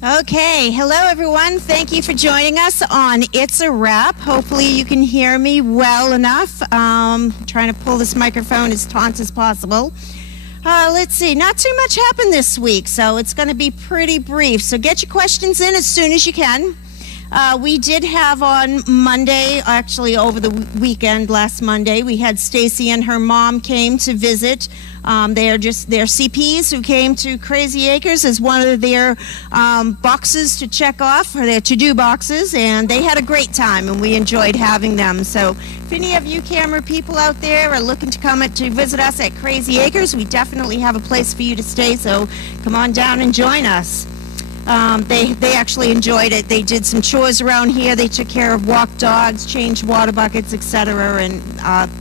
Okay, hello everyone. Thank you for joining us on It's a Wrap. Hopefully you can hear me well enough. Trying to pull this microphone as taut as possible. Let's see, not too much happened this week, so it's going to be pretty brief. So get your questions in as soon as you can. We did have on Monday, actually over the weekend, last Monday, we had Stacy and her mom came to visit. They're CPs who came to Crazy Acres as one of their boxes to check off, or their to-do boxes, and they had a great time, and we enjoyed having them. So if any of you camera people out there are looking to come to visit us at Crazy Acres, we definitely have a place for you to stay, so come on down and join us. They actually enjoyed it. They did some chores around here. They took care of walk dogs, changed water buckets, etc. And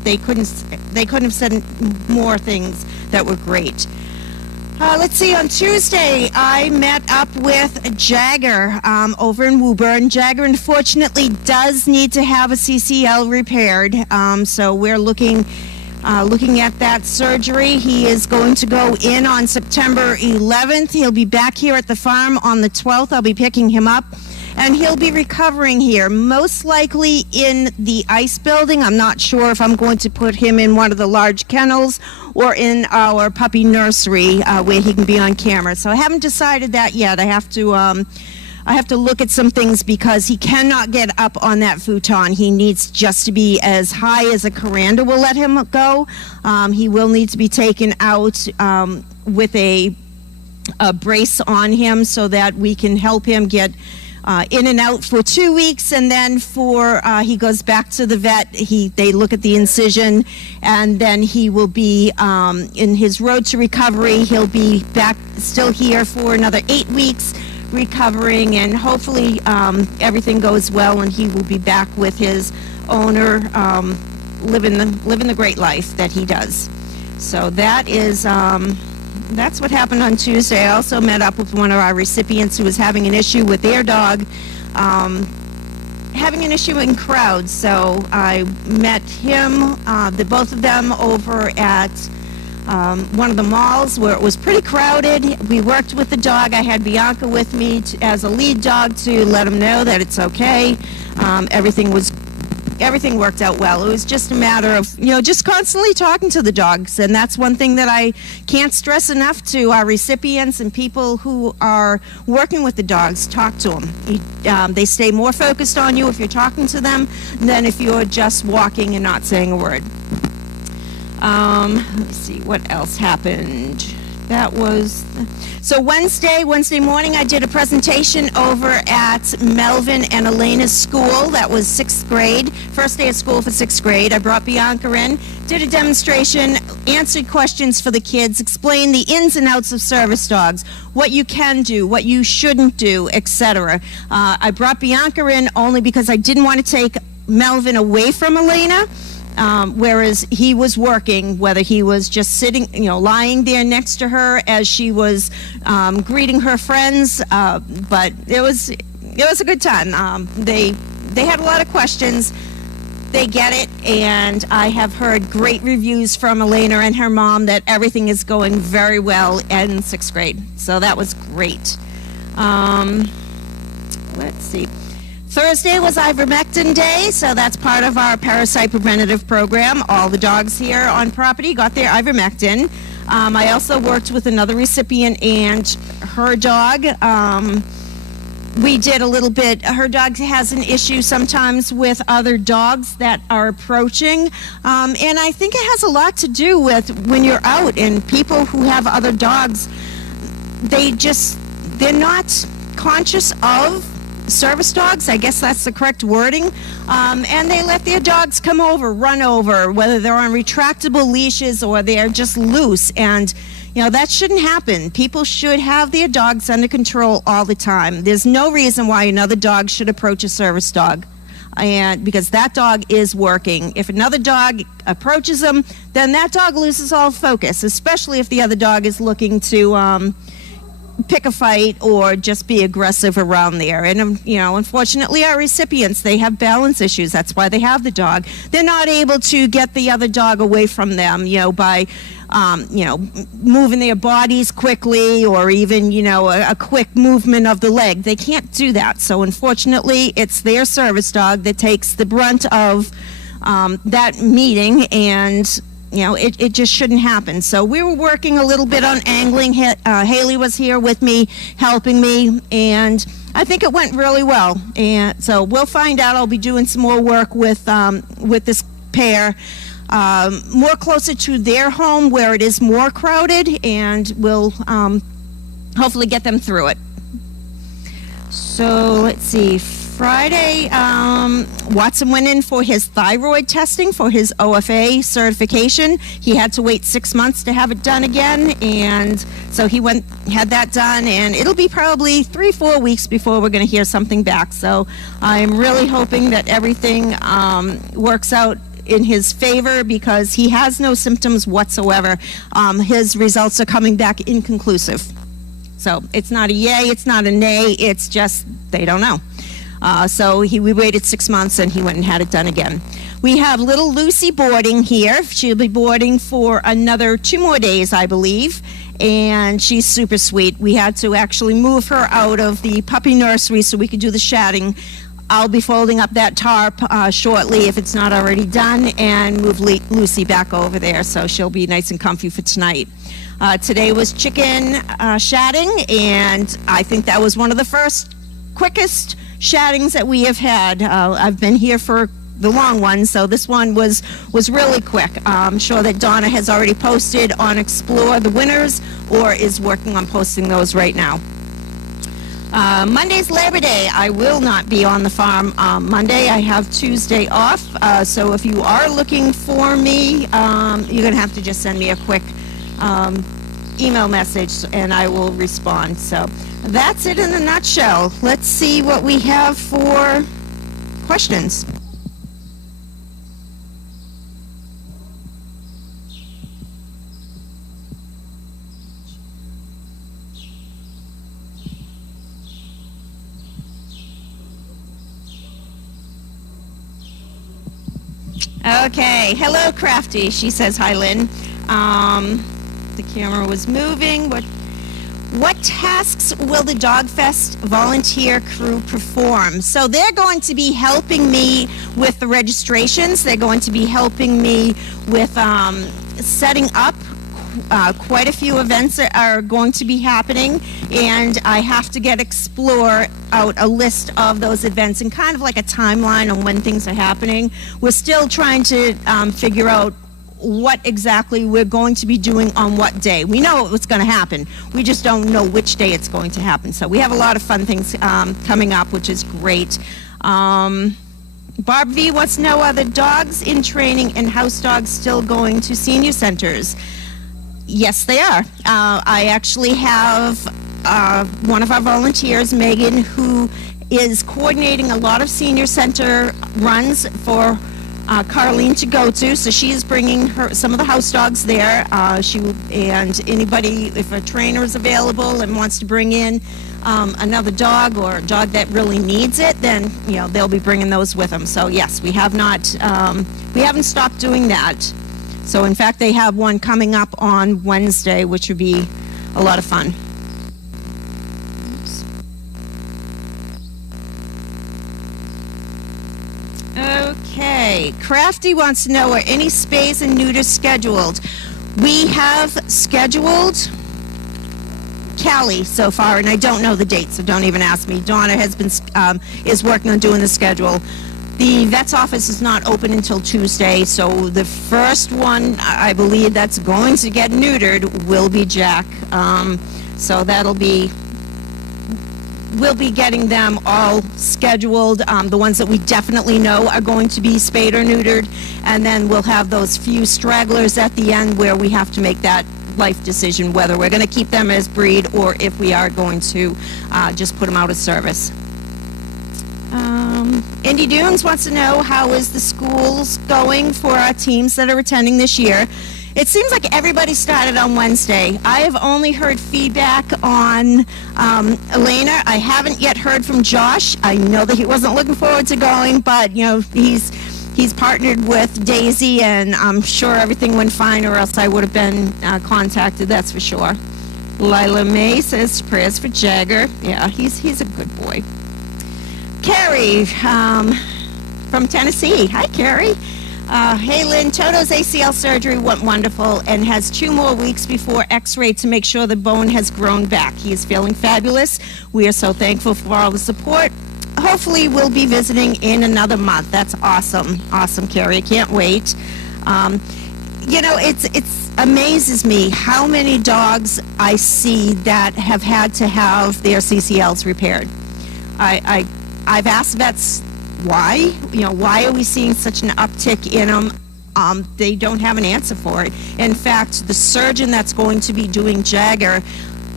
they couldn't have said more things that were great. Let's see. On Tuesday, I met up with Jagger over in Woburn. Jagger, unfortunately, does need to have a CCL repaired. So we're looking at that surgery. He is going to go in on September 11th. He'll be back here at the farm on the 12th. I'll be picking him up, and he'll be recovering here, most likely in the ice building. I'm not sure if I'm going to put him in one of the large kennels or in our puppy nursery where he can be on camera. So I haven't decided that yet. I have to look at some things because he cannot get up on that futon. He needs just to be as high as a Coranda will let him go. He will need to be taken out with a brace on him so that we can help him get in and out for 2 weeks, and then he goes back to the vet. They look at the incision, and then he will be in his road to recovery. He'll be back still here for another 8 weeks, recovering, and hopefully everything goes well, and he will be back with his owner, living the great life that he does. So that is that's what happened on Tuesday. I also met up with one of our recipients who was having an issue with their dog, having an issue in crowds. So I met him, both of them, over at one of the malls where it was pretty crowded. We worked with the dog. I had Bianca with me as a lead dog to let him know that it's okay. Everything worked out well. It was just a matter of, just constantly talking to the dogs. And that's one thing that I can't stress enough to our recipients and people who are working with the dogs. Talk to them. They stay more focused on you if you're talking to them than if you're just walking and not saying a word. Let me see what else happened. That was so Wednesday morning I did a presentation over at Melvin and Elena's school. That was 6th grade, first day of school for 6th grade. I brought Bianca in, did a demonstration, answered questions for the kids, explained the ins and outs of service dogs, what you can do, what you shouldn't do, etc. I brought Bianca in only because I didn't want to take Melvin away from Elena. Whereas he was working, whether he was just sitting, lying there next to her as she was greeting her friends, but it was a good time. They had a lot of questions. They get it, and I have heard great reviews from Elena and her mom that everything is going very well in 6th grade. So that was great. Let's see. Thursday was ivermectin day, so that's part of our parasite preventative program. All the dogs here on property got their ivermectin. I also worked with another recipient and her dog. We did a little bit. Her dog has an issue sometimes with other dogs that are approaching, and I think it has a lot to do with when you're out and people who have other dogs, they're not conscious of service dogs, I guess that's the correct wording, and they let their dogs come over, run over, whether they're on retractable leashes or they're just loose, and that shouldn't happen. People should have their dogs under control all the time. There's no reason why another dog should approach a service dog, and because that dog is working. If another dog approaches them, then that dog loses all focus, especially if the other dog is looking to pick a fight or just be aggressive around there. And, unfortunately, our recipients, they have balance issues. That's why they have the dog. They're not able to get the other dog away from them, by, moving their bodies quickly or even, a quick movement of the leg. They can't do that. So, unfortunately, it's their service dog that takes the brunt of that meeting, and it just shouldn't happen. So we were working a little bit on angling. Haley was here with me, helping me, and I think it went really well. And so we'll find out. I'll be doing some more work with this pair, more closer to their home where it is more crowded, and we'll hopefully get them through it. So let's see. Friday, Watson went in for his thyroid testing for his OFA certification. He had to wait 6 months to have it done again, and so he had that done, and it'll be probably 3-4 weeks before we're going to hear something back. So I'm really hoping that everything works out in his favor, because he has no symptoms whatsoever. His results are coming back inconclusive. So it's not a yay, it's not a nay, it's just they don't know. So we waited 6 months, and he went and had it done again. We have little Lucy boarding here. She'll be boarding for another 2 more days, I believe, and she's super sweet. We had to actually move her out of the puppy nursery so we could do the shatting. I'll be folding up that tarp shortly, if it's not already done, and move Lucy back over there, so she'll be nice and comfy for tonight. Today was chicken shatting, and I think that was one of the quickest shattings that we have had. I've been here for the long one, so this one was really quick. I'm sure that Donna has already posted on Explore the winners, or is working on posting those right now. Monday's Labor Day. I will not be on the farm Monday. I have Tuesday off, so if you are looking for me, you're going to have to just send me a quick email message, and I will respond. So that's it in a nutshell. Let's see what we have for questions. Okay, hello Crafty. She says hi, Lynn. The camera was moving. What tasks will the Dog Fest volunteer crew perform? So they're going to be helping me with the registrations. They're going to be helping me with setting up quite a few events that are going to be happening, and I have to explore out a list of those events and kind of like a timeline on when things are happening. We're still trying to figure out what exactly we're going to be doing on what day. We know what's going to happen. We just don't know which day it's going to happen. So we have a lot of fun things coming up, which is great. Barb V wants to know, are the dogs in training and house dogs still going to senior centers? Yes, they are. I actually have one of our volunteers, Megan, who is coordinating a lot of senior center runs for Carlene to go to, so she is bringing some of the house dogs there. And anybody, if a trainer is available and wants to bring in another dog, or a dog that really needs it, then they'll be bringing those with them. So yes, we haven't stopped doing that. So in fact, they have one coming up on Wednesday, which would be a lot of fun. Okay, Crafty wants to know, are any spays and neuters scheduled? We have scheduled Callie so far, and I don't know the date, so don't even ask me. Donna has been is working on doing the schedule. The vet's office is not open until Tuesday, so the first one, I believe, that's going to get neutered will be Jack. So we'll be getting them all scheduled. The ones that we definitely know are going to be spayed or neutered, and then we'll have those few stragglers at the end where we have to make that life decision whether we're going to keep them as breed or if we are going to just put them out of service. Indy Dunes wants to know, how is the schools going for our teams that are attending this year? It seems like everybody started on Wednesday. I have only heard feedback on Elena. I haven't yet heard from Josh. I know that he wasn't looking forward to going, but you know, he's partnered with Daisy, and I'm sure everything went fine, or else I would have been contacted, that's for sure. Lila May says prayers for Jagger. Yeah, he's a good boy. Carrie from Tennessee. Hi, Carrie. Hey, Lynn, Toto's ACL surgery went wonderful and has 2 more weeks before x-ray to make sure the bone has grown back. He is feeling fabulous. We are so thankful for all the support. Hopefully, we'll be visiting in another month. That's awesome. Awesome, Carrie. I can't wait. You know, it's amazes me how many dogs I see that have had to have their CCLs repaired. I've asked vets why. You know, why are we seeing such an uptick in them? They don't have an answer for it. In fact, the surgeon that's going to be doing Jagger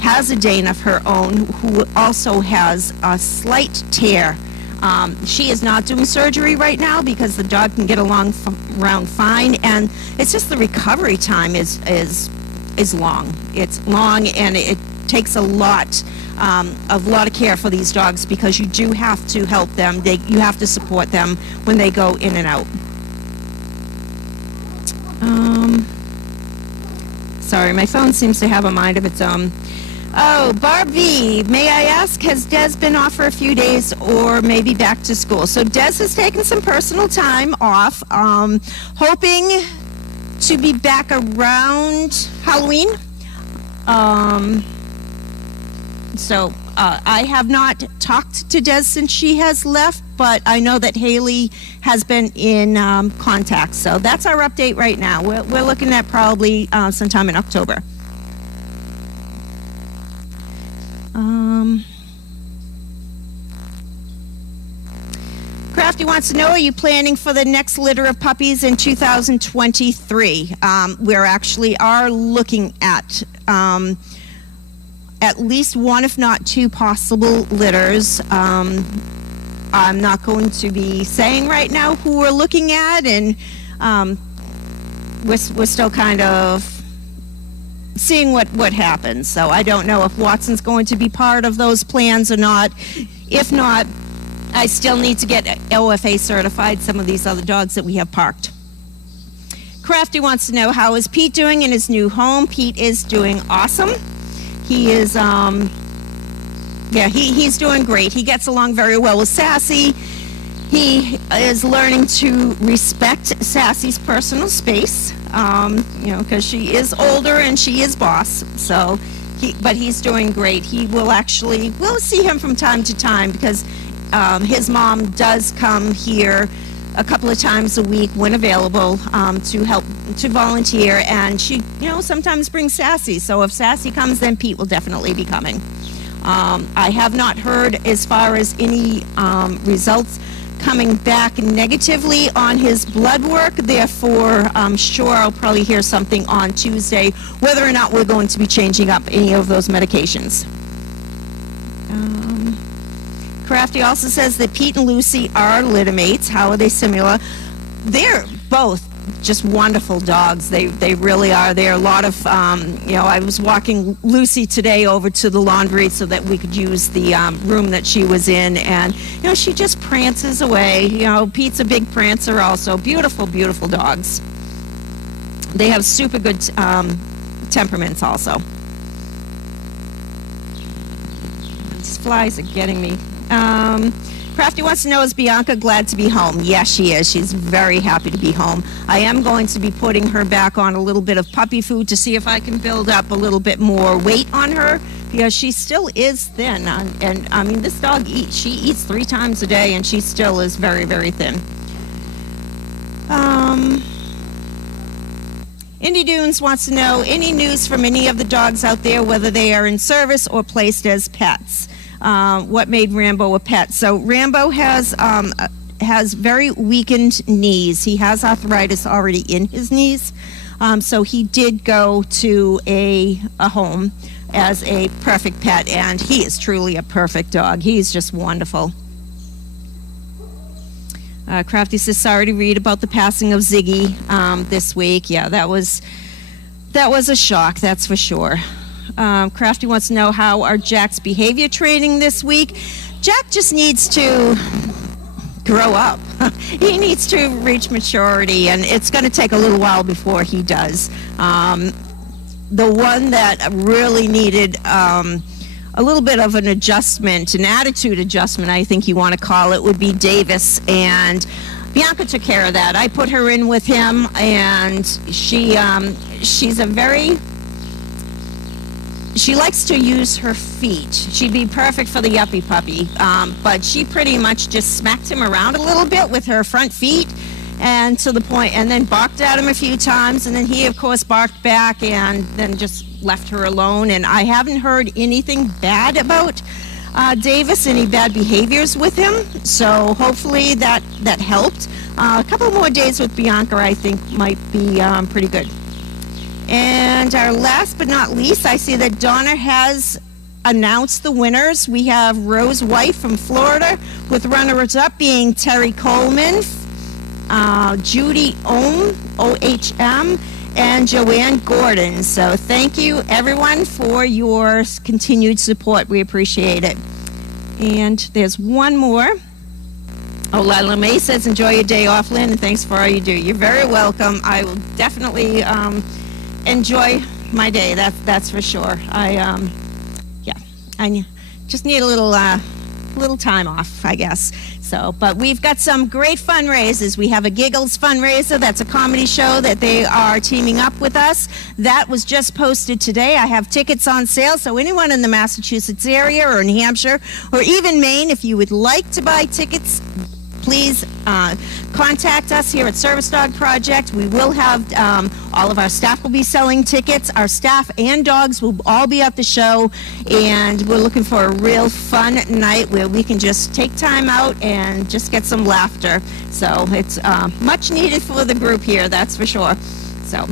has a Dane of her own who also has a slight tear. She is not doing surgery right now because the dog can get along around fine, and it's just the recovery time is long. It's long, and it takes a lot of care for these dogs because you do have to help them. You have to support them when they go in and out. Sorry, my phone seems to have a mind of its own. Oh, Barbie, may I ask, has Des been off for a few days or maybe back to school? So Des has taken some personal time off, hoping to be back around Halloween. So I have not talked to Des since she has left, but I know that Haley has been in contact. So that's our update right now. We're looking at probably sometime in October. Crafty wants to know, are you planning for the next litter of puppies in 2023? We're actually are looking at least 1, if not 2 possible litters. I'm not going to be saying right now who we're looking at, and we're still kind of seeing what happens. So I don't know if Watson's going to be part of those plans or not. If not, I still need to get OFA certified, some of these other dogs that we have parked. Crafty wants to know, how is Pete doing in his new home? Pete is doing awesome. He is, he's doing great. He gets along very well with Sassy. He is learning to respect Sassy's personal space, because she is older and she is boss. So, but he's doing great. We'll see him from time to time because his mom does come here a couple of times a week when available to volunteer, and she sometimes brings Sassy. So if Sassy comes, then Pete will definitely be coming. I have not heard as far as any results coming back negatively on his blood work. Therefore, I'm sure I'll probably hear something on Tuesday whether or not we're going to be changing up any of those medications. Crafty also says that Pete and Lucy are littermates. How are they similar? They're both just wonderful dogs. They really are. They're a lot of, I was walking Lucy today over to the laundry so that we could use the room that she was in, and, she just prances away. Pete's a big prancer also. Beautiful, beautiful dogs. They have super good temperaments also. These flies are getting me. Crafty wants to know, is Bianca glad to be home? Yes, she is. She's very happy to be home. I am going to be putting her back on a little bit of puppy food to see if I can build up a little bit more weight on her, because she still is thin. And I mean, this dog she eats 3 times a day, and she still is very, very thin. Indy Dunes wants to know, any news from any of the dogs out there, whether they are in service or placed as pets? What made Rambo a pet? So Rambo has very weakened knees. He has arthritis already in his knees. So he did go to a home as a perfect pet, and he is truly a perfect dog. He's just wonderful. Crafty says, sorry to read about the passing of Ziggy this week. Yeah, that was That was a shock, that's for sure. Crafty wants to know how are Jack's behavior training this week. Jack just needs to grow up. He needs to reach maturity, and it's going to take a little while before he does. The one that really needed a little bit of an adjustment, an attitude adjustment, I think you want to call it, would be Davis, and Bianca took care of that. I put her in with him, and she's a very... She likes to use her feet. She'd be perfect for the yuppie puppy, but she pretty much just smacked him around a little bit with her front feet, and to the point, and then barked at him a few times, and then he, of course, barked back, and then just left her alone. And I haven't heard anything bad about Davis, any bad behaviors with him, so hopefully that helped. A couple more days with Bianca, I think, might be pretty good. And our last but not least, I see that Donna has announced the winners. We have Rose White from Florida, with runners-up being Terry Coleman, Judy Ohm, OHM, and Joanne Gordon. So thank you, everyone, for your continued support. We appreciate it. And there's one more. Oh, Lila May says, enjoy your day off, Lynn, and thanks for all you do. You're very welcome. I will definitely enjoy my day. That's for sure. I just need a little time off, I guess. So, but we've got some great fundraisers. We have a Giggles fundraiser. That's a comedy show that they are teaming up with us. That was just posted today. I have tickets on sale. So anyone in the Massachusetts area or New Hampshire or even Maine, if you would like to buy tickets, please contact us here at Service Dog Project. We will have, all of our staff will be selling tickets. Our staff and dogs will all be at the show, and we're looking for a real fun night where we can just take time out and just get some laughter. So it's much needed for the group here, that's for sure. So,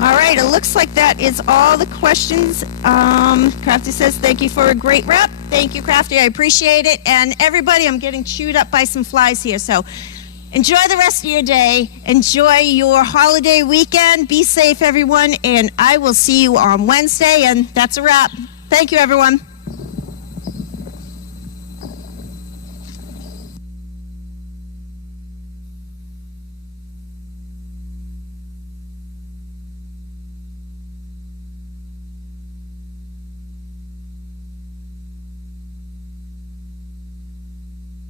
all right, it looks like that is all the questions. Crafty says, thank you for a great rep. Thank you, Crafty, I appreciate it. And everybody, I'm getting chewed up by some flies here, so enjoy the rest of your day. Enjoy your holiday weekend. Be safe, everyone, and I will see you on Wednesday, and that's a wrap. Thank you, everyone.